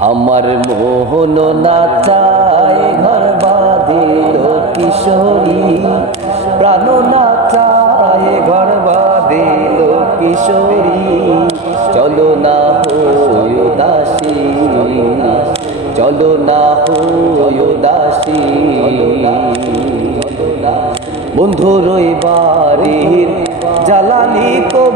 আমার মোহন নাচায় ঘর বাঁধিল কিশোরী। প্রাণ নাচায় ঘর বাঁধিল কিশোরী। চলো না হই দাসী চলো না হই দাসী বন্ধুর ওই বাড়ির জ্বালানি কবুতর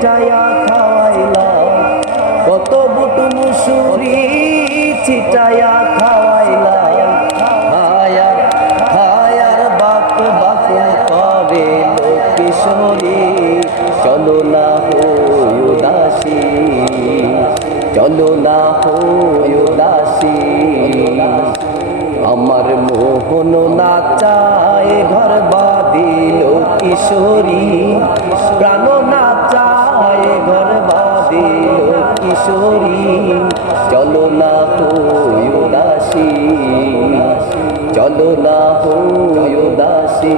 ছিটায়া খাওয়াইলাম কত বুট মুসুরি ছিটায়া খাওয়াইলাম হায়ার হায়ার বাপ বাপ করে কিশোরী চলো না হই উদাসী। চলো না হই উদাসী। আমার মোহন নাচায় ঘর বাঁধিল কিশোরী প্রাণ হাসরি চলো না হই উদাসী। চলো না হই উদাসী।